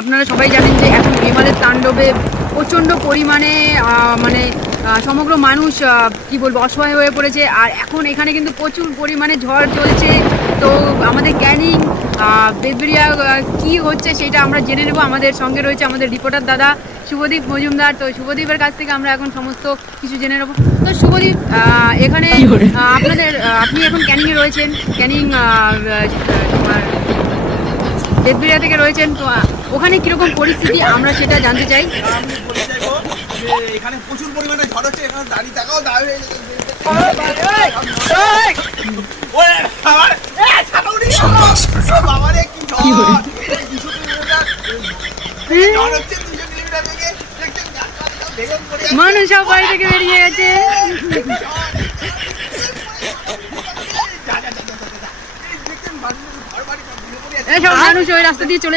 আপনারা সবাই জানেন যে এখন বিমানের তাণ্ডবে প্রচণ্ড পরিমাণে মানে সমগ্র মানুষ কি বলবো অসহায় হয়ে পড়েছে। আর এখন এখানে কিন্তু প্রচুর পরিমাণে ঝড় চলছে। তো আমাদের ক্যানিং বেদবেরিয়া কি হচ্ছে সেটা আমরা জেনে নেব। আমাদের সঙ্গে রয়েছে আমাদের রিপোর্টার দাদা শুভদীপ মজুমদার। তো শুভদীপের কাছ থেকে আমরা এখন সমস্ত কিছু জেনে নেব। তো শুভদীপ, এখানে আপনি এখন ক্যানিংয়ে রয়েছেন, ক্যানিং তোমার বেদবেরিয়া থেকে রয়েছেন। তো ওখানে কিরকম পরিস্থিতি আমরা সেটা জানতে চাই। আমি বলতে চাইবো যে এখানে প্রচুর পরিমাণে ঝড় হচ্ছে, এখানে দাঁড়িয়ে থাকাও দাঁড়িয়ে হয়ে গেছে। বাবারে কি ঝড়! 200 কিলোমিটার ঝড় হচ্ছে, 200 কিলোমিটার বেগে দেখছেন বেগম করে যাচ্ছে। মানুষ সব বাড়ি থেকে বেরিয়ে গেছে। দেখছেন ঘর বাড়ি ঘুরে পড়ে যাচ্ছে। এসব মানুষ ওই রাস্তা দিয়ে চলে